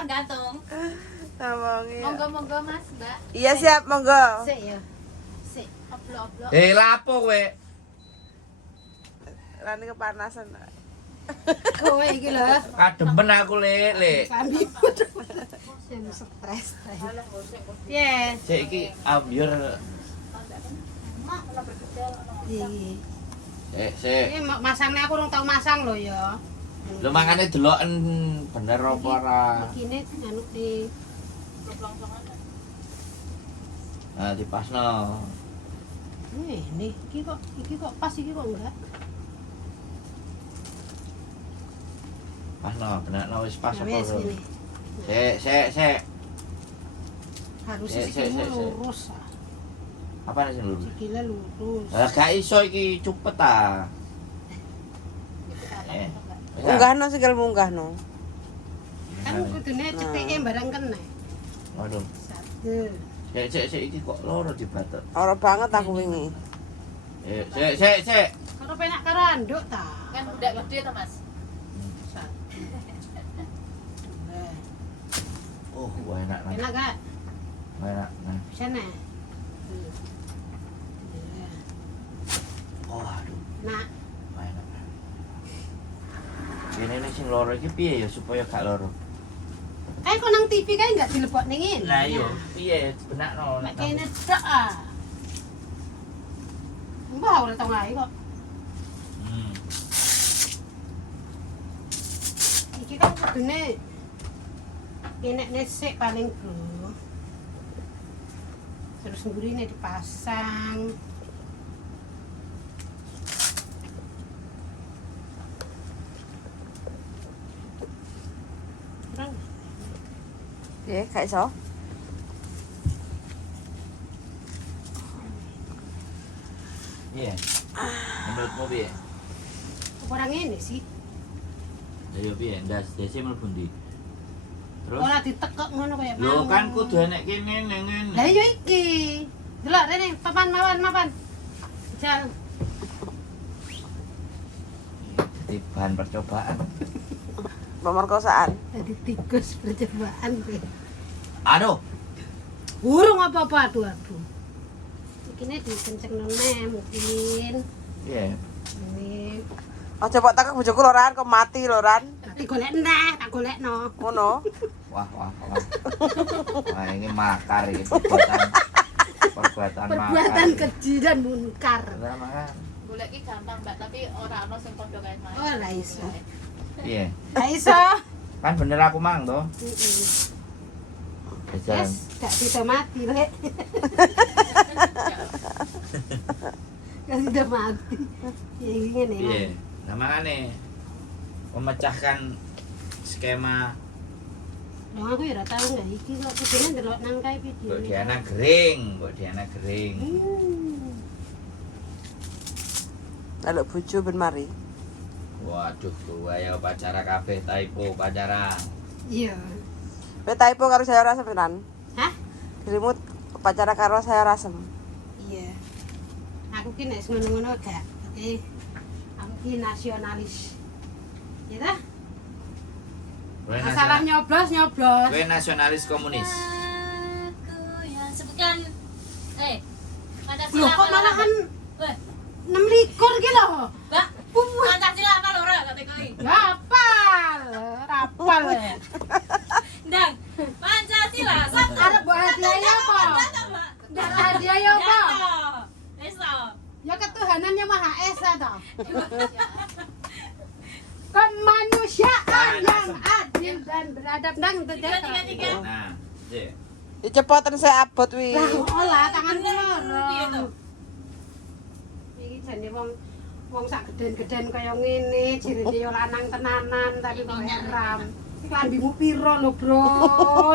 tergantung. Ngomongin. Monggo Mas, Mbak. Iya siap, monggo. Sik ya. Sik, oplo-oplo. Lapo kowe? Rani kepanasan. Kowe iki lho. Kademen aku, Lek. Sambil sing stres. Piye? Sik iki ambyur. Iki. Sik. Iki masangne aku urung tau masang lho ya. Lho mangane deloken bener apa ora? Begini anu di Nah, dipasno. ini iki kok pas iki kok enggak. Pasno, bener wis pas Ya apa wis lho. ini. Sik. Harus Sik. lurus. Apa sing lurus? Sikile lurus. Lah gak iso iki cupet ta. Unggahno sikil munggahno. Kan kudune cetike barang kene. Waduh. Satu. Sik iki kok loro dibatet. Ora banget aku wingi. Sik. Karo penak karo anduk ta. Kan udah gede ta Mas. Oh, enak nah. Enak gak? Enak nah. Bisa nih. Oh, aduh. Nah, Enak. Ini sing loro iki piye ya supaya gak loro? kayak kok nang TV kayak nggak dilebok ning ngene. Lah iya, piye benakno Nek kene tok ah. Mbah ora tau ngae kok. Iki kan kudune kene nesek paling bro. Terus ngurine dipasang. Terus Piye, gak iso? Iya. Menurutmu piye? orang ini sih. Ya piye? Ndas dese mlebu ndi? Terus Ora ditekek ngono kaya lho kan kudu enek kene ning ngene. Lah yo iki. Delok rene papan mapan. Jal. Dadi bahan percobaan. Pemerkosaan. Dadi tikus percobaan kowe. Aduh, Burung apa-apa aduh. Ikine dikencengno neh mungkin. piye? Ini Aja kok tak bojoku loran kok mati loran. tapi golek neh, tak golekno. Ngono. Wah. Wah, ini makar iki perbuatan Perbuatan makar. keji dan munkar. Lah makar. Golek iki gampang Mbak, tapi ora ono sing padha kae Mas. Ora iso. Piye? Gak iso. Kan bener aku mang to. Heeh. Jajan. Yes, gak bisa mati, Lek. Gak bisa mati. Ya ngene. Piye? Nah makane memecahkan skema Lah aku ya ora tau nggak iki kok kudune ndelok nang kae video. Mbok Diana Gering. Lalu bojo ben mari. Waduh, tuh ayo pacara kabeh typo pacaran. Iya. Kowe typo karo saya rasem tenan. Hah? Dirimu pacara karo saya rasem. Iya. Aku ki nek ngono-ngono gak. Oke. Aku ki nasionalis. Ya ta? Masalah nyoblos. Kowe nasionalis komunis. Aku yang sebutkan Loh Pancasila kok malahan Weh, 6 ki lho. Mbak, Pancasila apa lho ora kate kowe? Rapal. Ndang, Pancasila sak Arep mbok hadiah apa? Ndak hadiah ya apa? Wis to. Ya ketuhanan yang Maha Esa toh. Kemanusiaan yang adil dan beradab ndang itu Tiga. Nah, sik. Cepetan saya abot wi. Lah olah tangan Piye loro. to? Iki jane wong sak geden-geden kaya ngene, jirine yo lanang tenanan tapi kok heram. Iki klambimu piro lho, Bro?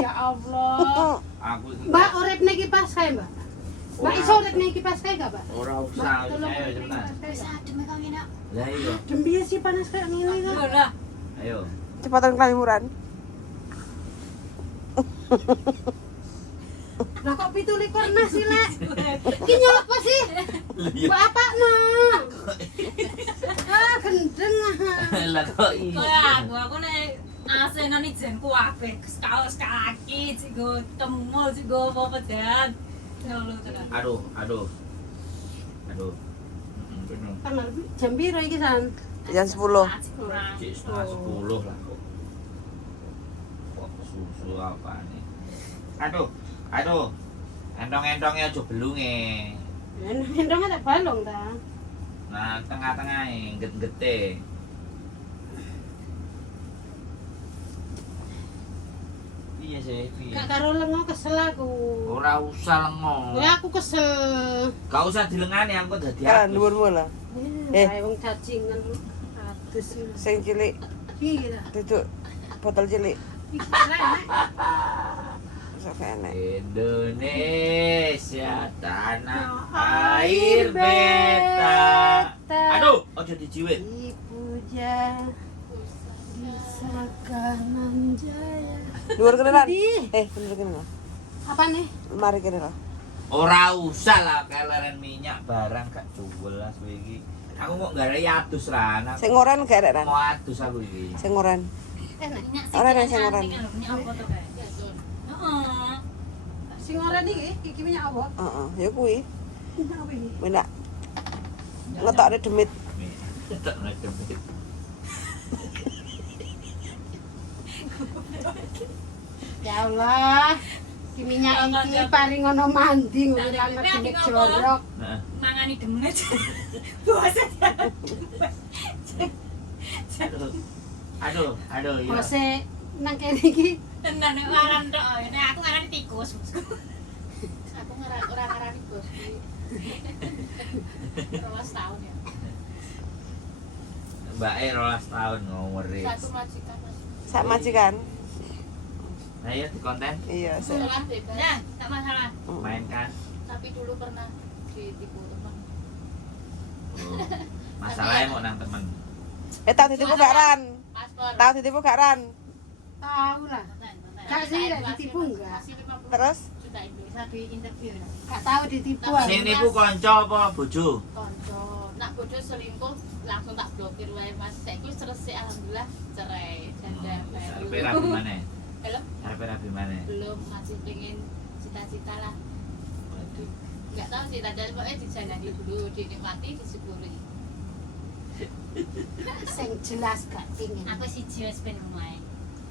Ya Allah. Aku Mbak urip niki pas kae, Mbak. Mbak iso urip niki pas kae gak, Mbak? ora usah ayo cepetan. Wis adem kok ngene. Lah iya, Dembiye sih panas kayak ngene kok. Lho lah. ayo. Cepetan kelahiran. Lah kok 17 nas sih, Lek? Ki nyapa sih? Mbak apa no? Ah, gendeng ah. Lah kok iya. Kowe aku nek Asenan ijen kuwabe, kaos kaki, cigo temul, cigo apa dan. Ngono tenan. Aduh. Bener. Tanggal jam piro iki San? Jam 10. Cik setengah 10 lah kok. Kok susu apa nih? Aduh. Entong-entongnya aja belunge. Endongnya tak balong ta. Nah, tengah-tengahnya get-gete. Iya sih, Gak karo lengo kesel aku. ora usah lengo. Ya aku kesel. Gak usah dilengani aku dadi Kan aku. dhuwurmu lah. Kayak wong cacingan adus. Sing cilik Iki ta. duduk botol cilik. Iki enak. Sok enek. Indonesia tanah air beta. Aduh, ojo dijiwit. Dipuja di kanan jaya. Dhuwur kene lan. Ih. Bener kene lah. Apa nih? Mari kene lah. Ora usah lah keleren minyak barang gak jual lah kowe iki. Aku kok garai adus Ran. Sing ngoren gak ada, Ran. Mau adus aku iki. Sing ngoren. Minyak Ora ada sing ngoren. Minyak apa to kae? Heeh. Sing ora iki minyak apa? Heeh, ya kuwi. Minyak apa iki? Minyak ngetokne demit. Tak naik demit. Ya Allah. Ki minyak iki paring ngono mandi ngono lan demit jorok. Nah, Mangani demit. Bose. aduh, iya. Bose nang kene iki Tenan nek laran tok. Nek aku ngarani tikus. Aku ora ngarani bos. 12 tahun ya. Mbak 12 tahun ngomongin. Satu majikan Mas. Sak majikan. Nah, ya di konten Iya, Sekolah bebas. Nah, tak masalah. main kan. Tapi dulu pernah ditipu teman. Oh, masalahnya mau nang temen. Tahu ditipu gak Ran? Paspor. Tahu ditipu gak Ran? tahu lah. Gak sih gak ditipu enggak. Masih 50 Terus? juta Indonesia. Bisa di interview. Gak tahu ditipu. Tapi- Sing nipu kanca apa bojo? Konco. Nak bojo selingkuh langsung tak blokir wae Mas. Saiki wis resik alhamdulillah cerai. Janda Sarepe baru. rabi maneh. Halo? Sarepe rabi maneh. Belum masih pengen cita-cita lah. Waduh. Enggak tahu sih tadi pokoknya dijalani dulu, dinikmati, disyukuri. Sing jelas gak pingin. Aku siji wis ben omahe.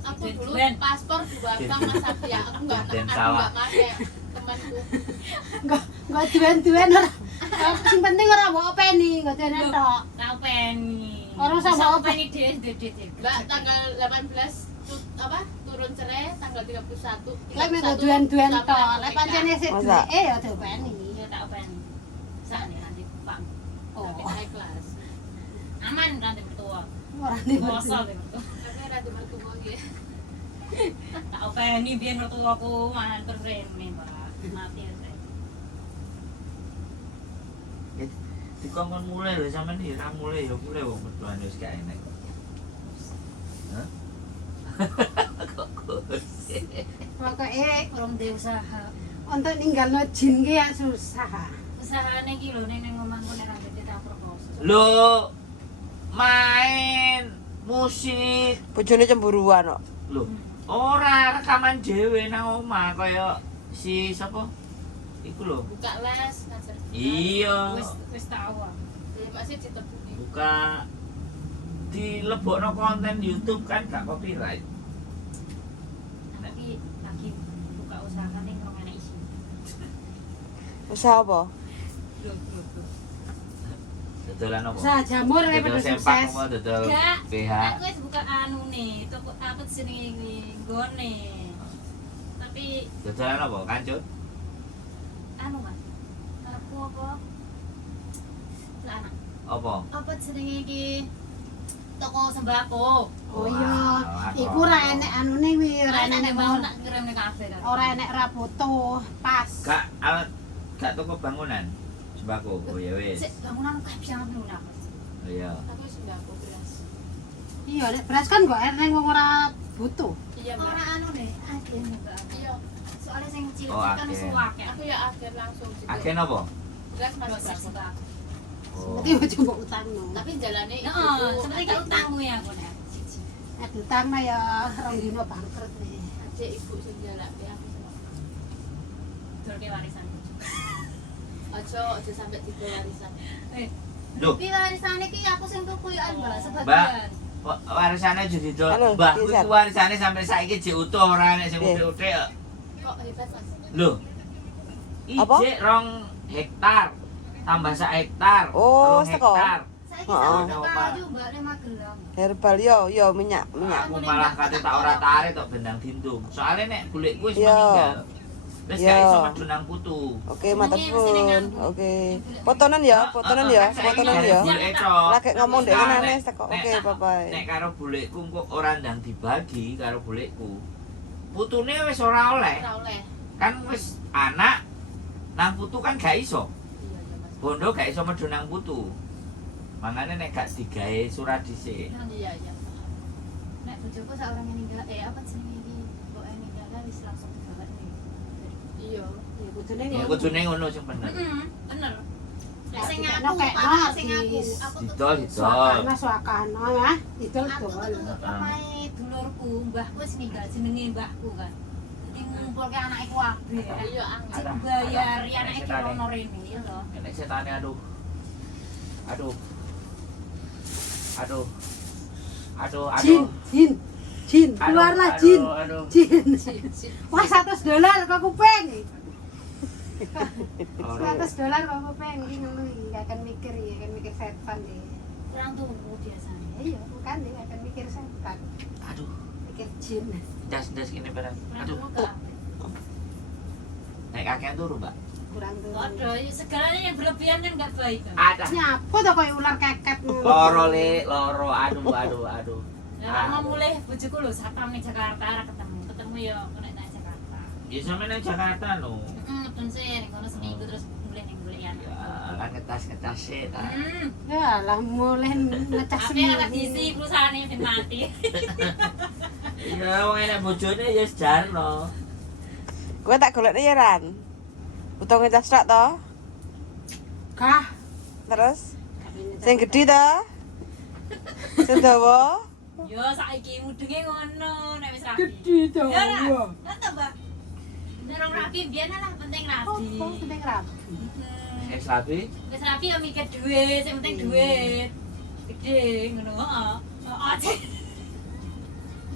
Aku dulu Ben. paspor dua bank Mas Abia. Aku enggak sawah. pakai temanku. Enggak duwen-duwen ora. Sing penting ora mbok openi, enggak duwen tok. Tak openi. Orang sama Bisa apa? openi dhewe dhewe. Mbak tanggal 18 turun cerai tanggal 31. Lek mek nggo duwen-duwen tok. Lek pancene sik Masa? duweke ya diopeni. Iya tak openi. Sakne nanti Pak. Tapi Oh, high class. Aman nanti bertua. ora Bosol dimertu. deh bertua. Tapi ada mertua ya. Tak openi biyen mertuaku mangan perene, Pak. Mati ya. Dikongkon mulai lho sampean iki ra mulai ya mulai wong mertuane wis gak enek. Hah? Kok kursi? Pokoke Urung duwe usaha. untuk ninggalno jin ki ya susah. Usahane iki lho ning omahku nek ra gede tak proposal. Lho, main musik. Bojone cemburuan kok. Lho, ora rekaman dhewe nang omah kaya si sapa? Iku lho. Buka les ngajar. Iya. Wis tau aku. Belum masih ditebuni. Buka dilebokno konten YouTube kan gak copyright. Tapi lagi buka usaha ning rong enek isi. Usaha apa? Lho. Dodolan apa? Usaha jamur ya Dodol pada sempak sukses. apa dodol Enggak. BH? Aku wis buka anu nih, toko aku jenenge nggone. Tapi Dodolan apa? Kancut? anu Mas. Aku apa? Anak. Apa? Apa jenenge iki? Toko sembako. Oh iya, Wah, iku ora enek anune wi, ora Ora enek mau mau. nak ngirimne kafe kan. Ora enek ra foto, pas. Gak alat gak toko bangunan sembako. Oh ya wis. Sik bangunan kabeh sangat lunak. Oh iya. Aku sudah aku beras. Iya, nek beras kan kok eneng wong ora butuh. Iya Mbak. Ora anu deh, akeh enggak. Iya. Soalnya sing cilik Oh, kan akeh. suwak ya. Aku ya akhir langsung gitu. Agen apa? Beras masih Dosis berapa? sembako. Oh. Berarti ojo mbok utangno. Tapi jalannya Heeh, seperti kayak utangmu ya aku nek. Siji. Utang mah ya rong dino bangkrut nih. Aja ibu sing jalake aku. Dulke warisan. Aja sampai tiga warisan. Loh, Tapi warisane ki aku sing tuku ya Mbak Mbak. sebagian. warisane jadi to. Halo, Mbahku Pisan. iku warisane sampai saiki jek utuh ora nek sing Piye? uthik-uthik. Kok hebat Mas? Lho. Apa? Ijek 2 hektar tambah 1 hektar. Oh, 3 seko. hektar. Saiki Heeh. sama kayu Mbak nek Magelang. Herbal yo minyak. Aku malah kate tak ora tarik tok bendang dindung. Soale nek golekku wis Yo. meninggal. Wis gak Yo. iso medun nang putu. Oke, matur suwun. Oke. Potonan ya. Potonan ya. Lagi ngomong dek Nah, nane nek- teko. nek- Oke, bye-bye. Nek karo bolekku engko ora ndang dibagi karo bolekku. Putune wis ora oleh. Ora oleh. Kan wis anak nang putu kan gak iso. Iya ya Mas. Bondo gak iso medun nang putu. Makanya nek gak digawe surat dhisik. Iya iya. Nek bojoku sak orang meninggal apa jenenge iki? Kok meninggal wis langsung digawe nih. Iya. Ya kudune Ya ngono. kudune ngono sing bener. Bener. Lah sing Dikekno aku, kekno Pak, sing aku. habis. Aku tuh Didol didol. Suakana suakana ya. Itu Aku tuh dol. tutup omahe dulurku, mbahku wis ninggal jenenge mbahku kan. Jadi ngumpulke anake kabeh. iya angel. Cek bayar anake ki ono rene ya lho. Nek setane aduh. Aduh. Aduh. Aduh, Jin, aduh. jin. Jin, keluarlah jin. Aduh. Jin. Wah, $100 kok kuping. Aduh. $100 kok kuping iki ngono iki, gak akan mikir ya, akan mikir setan deh. Kurang turu biasanya. Iya, bukan deh, akan mikir setan. Aduh. Mikir jin. Das kene barang. Kurang Aduh. turu gak? Nek kakean turu, Mbak. Kurang tuh. Waduh, ya segalanya yang berlebihan kan nggak baik kan. Ada. Nyapu tuh kayak ular keket ngono. Loro le, loro. Aduh. Lah mau mulai bojoku lho satpam ning Jakarta ora ketemu ya nek nang Jakarta. Ya sampe nang Jakarta no. Mutun sih ning kono seminggu terus mulai ning kuliah. Ya, kan ngetas sih ta. Ya lah mulai ngecas Tapi ada diisi perusahaan ini ben mati. Iya, wong enek bojone ya sejarno. Kowe tak golekne ya Ran. Utonge casrak to? Kah. Terus sing gedhi to? Sing dawa? Yo saiki mudenge ngono nek wis rapi. Gede tuh. Ya lah. Lah ta, Mbak. Nek rong rapi biyen lah penting rapi. Oh, penting rapi. Wis rapi. Wis rapi ya mikir duit, sing penting duit. Gede ngono, heeh. Heeh.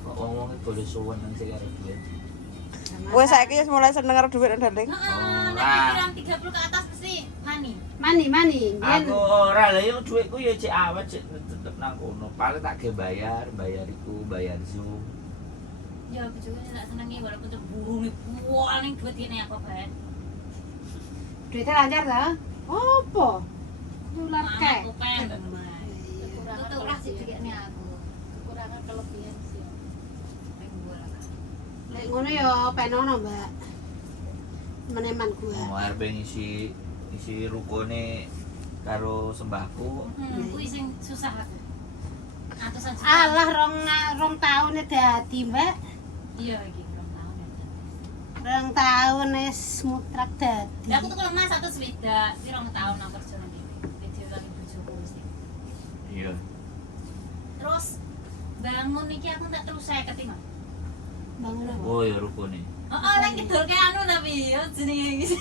Kok wong-wong boleh suwen nang sing arep duit. Kowe saiki wis mulai seneng karo dhuwit Darling. Heeh, nek pikiran 30 ke atas mesti mani. Mani. Yen Aku ora lah yo duitku ya cek awet cek tetep nang kono. Paling tak ge bayar iku, bayar Zoom. Ya bojoku tak senengi walaupun tuh buru nih paling duit ini aku banget. duitnya lancar ta? Apa? Ular kek. Aku pengen. Kekurangan Tutup lah sih dikekne aku. kekurangan kelebihan sih. Lek ngono ya penono, Mbak. Meneman gua. Mau arep ngisi rukune karo sembahku. Kuwi sing susah aku. Atusan juta. Alah rong tahun dadi, Mbak. Iya iki belum tahu ya. Rong tahun wis mutrak dadi. Ya aku tuh kalau mas satu swida, di rong tahun nang kerja nang kene. Video lagi bojoku mesti. Iya. Terus bangun iki aku tak terus 50 iki. Bangun apa? Oh ya rukune. Oh, lagi kidul kayak anu tapi ya jenenge iki.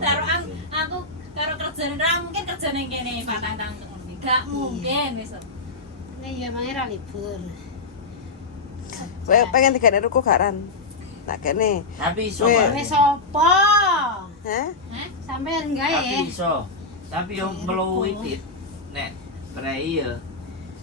Karo aku karo kerjane ra mungkin kerjane kene patang tahun ngono. Gak mungkin wis. Nah, iya mangi ra libur. Kowe pengen digane ruko gak Ran? Tak kene. Tapi iso. Weh. Mbak. Wis apa? Hah? Hah? Sampeyan gawe. Tapi iso. Tapi yo meluwitit nek prei ya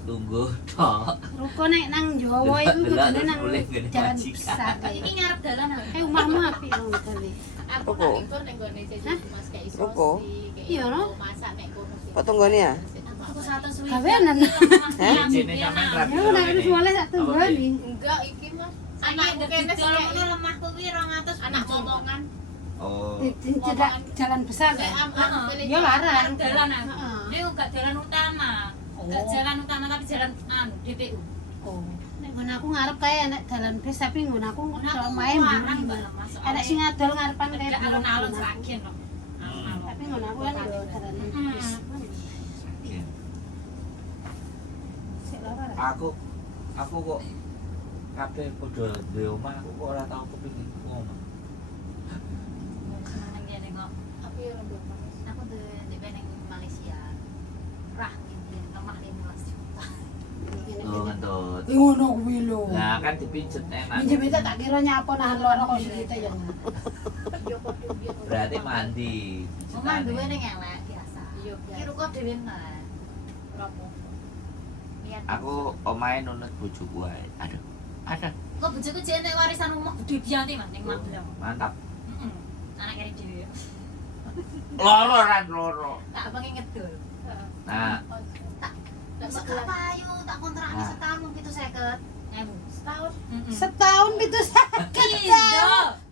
tunggu tok. Ruko nek nang Jawa iku Delok, kudune nang boleh ngene jalan majikan. besar. Iki ngarep dalan aku. Omahmu apik wong kali. Aku Ruko. nak libur ning gone Jeju Mas kayak iso Ruko. sih. Iya, no? Masak nek kono sih. Kok tunggone ya? Aku 100 Gaweanan. Sini sampean rapi. Ya nek wis wale sak tunggoni. Enggak iki Mas. Anak Anakku kene kene didol sih. ngono lemahku kuwi 200 Anak ngomongan. Oh. Di jalan besar Lek ya. am-am Ya larang. Dalan aku. Heeh. Dia gak jalan utama. Gak jalan utama tapi jalan anu DPU. Oh. Nek ngono aku ngarep kaya nek dalan bis tapi ngono aku Aku main larang mburi. banget masuk. Enek sing ngadol ngarepan kaya Gak burung. alun-alun seragen loh. Alun-alun. Tapi ngono aku kan yo dalan bis. Sik lara. Aku Aku kok kabeh padha duwe omah, aku kok ora tau kepengin tuku omah. Seneng kene kok. Aku ya rambut panas. Aku di Penang Malaysia. Rah ngene lemah 15 juta. Oh, ngentut. Ngono kuwi lho. Nah, kan dipinjet enak. Minjem itu tak kira nyapa nahan loro kok kita ya. Yo kok duwe. Berarti mandi. Omah duwe ning elek biasa. Iya, biasa. Kira kok dhewe mah. Berapa? Niat. Aku omahe nunut bojoku ae. Aduh. Ada. Kok bojoku jek nek warisan omah gede biyanti Mas ning Magelang. Mantap. Heeh. Anak kene dhewe. Loro ran loro. Tak pengen ngedul. Nah, Tak Sak segelas. payu tak kontrakne Ah. setahun mung 750. Setahun. Heeh. Setahun itu sakit. Iya.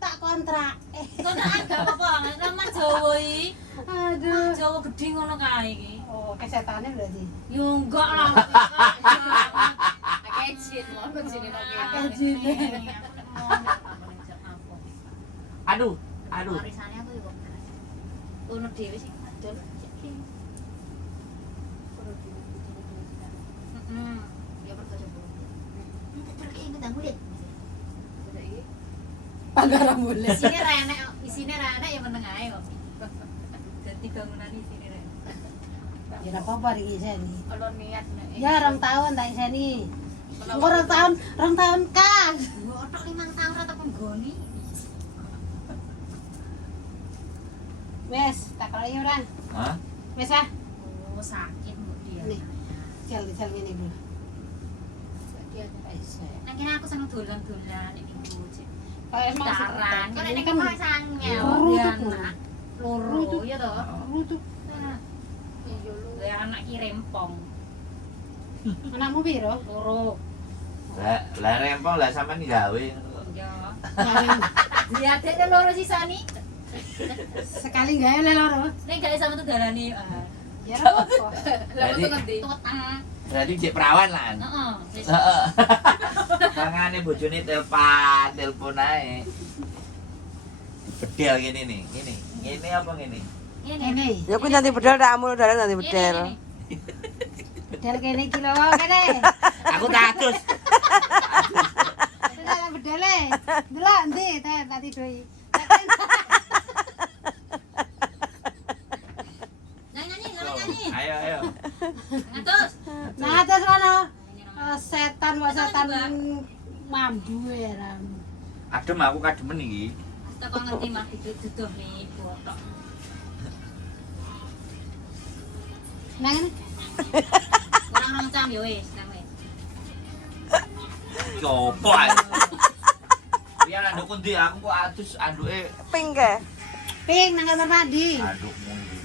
Tak kontrak. Kontrakan gak apa-apa, ramah Jawa iki. Aduh. Jawa gede ngono kae iki. Oh, kesetannya berarti. Yo enggak lah. Pakai jin loh, jin Pakai jin. aduh, aduh. Warisane aku yo. Ono dhewe sing adol. Heeh. Ya pergo coba. Pergi ngundang murid. Panggaran boleh. Isine renek ya meneng ae kok. Dadi bangunan isine renek. Ya ora apa-apa iki seni. Kalau niat nek. Ya 2 tahun tak seni. Engko 2 tahun kas. Gua otok 5 tahun rata penggoni. Wes, tak kira ya ora. Hah? Wes ah. Oh, sakit mbok dia. Nih. Jal ngene dulu. Nang kene aku seneng dolan-dolan iki bocah. Kayak emang Daran, kan ini ini kan kan sangnya. loro Ya tuh. anak. Loro ya toh. rutuk. Iya lu. Kayak anak ki rempong. Anakmu piro? Loro. Lah rempong lah sampean gawe. Ya. Dia ada loro sisani. Sekali gawe le loro. Nek gak sama tuh dalane. Ya ora apa. Lah metu ngendi? Tuwetan. Berarti cek perawan lah. Heeh. Wis. Heeh. Mangane bojone telepon ae. Bedel gini nih, gini. Gini apa gini? Kene. Ya kuwi nanti bedel tak amul dalan nanti bedel. Bedel kene iki lho kene. Aku tatus. Bedel bedele. Delok ndi tak tidoi. Nyanyi. Ayo, ayo. Ngatus. Nah, terus ngono. Setan kok setan mambu ya ram. Adem aku kademen iki. Teko ngerti mah diduduh nih botok. Nah ngene. Orang-orang cam yo wis, nang wis. Coba ae. Biar anduk ndi aku kok atus anduke Pink ke? Ping nang kamar mandi. andukmu iki.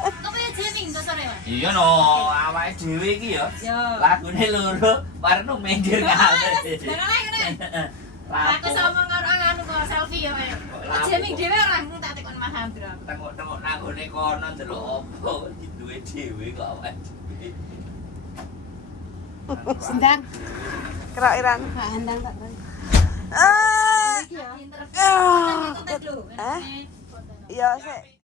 Kok ya jamming to sore, Mas? Iya no, awake dhewe iki ya. Yo. Lagune loro, warno minggir kabeh. Aku sama karo anu karo selfie yo. Jamming dhewe ora tak tekon Mas Andra. Tengok-tengok nanggone kono ndelok opo duwe dhewe kok awake dhewe. Sendang. Kerak Iran. Pak Endang tak tahu. Ah. Iki ya. Pinter. Ah. Itu tadi lho. Iya, sik.